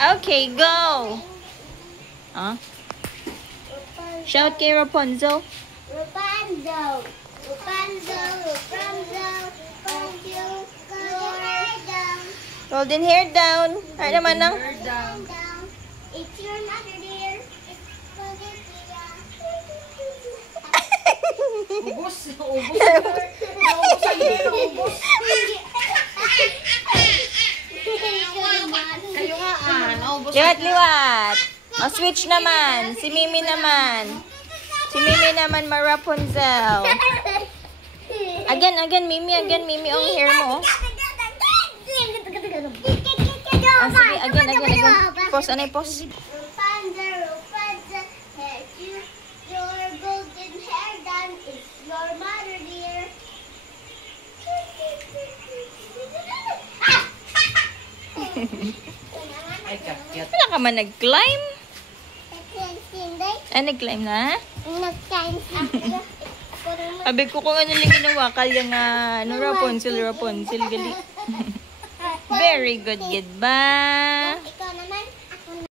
Okay, go. Huh? Shout kay Rapunzel. Rapunzel, Rapunzel, Rapunzel, Rapunzel, Golden hair down. Ay naman nang. down. It's your mother, dear. Ubus. Ubus ang hair. Ubus. Kayo nga naubos. Liwat. O, switch naman. Si Mimi naman. Si Mimi naman, Rapunzel. Again, Mimi. Again, Mimi, ang hair mo. Sige, again. Pause, pause. Rapunzel, Rapunzel, have you your golden hair done? It's your mother, dear. Ay, kakyat. Wala ka man nag-climb? Nag-climb na? Sabi ko kung ano lang ginawa, kaya nga, Rapunzel, gali. Very good, ba?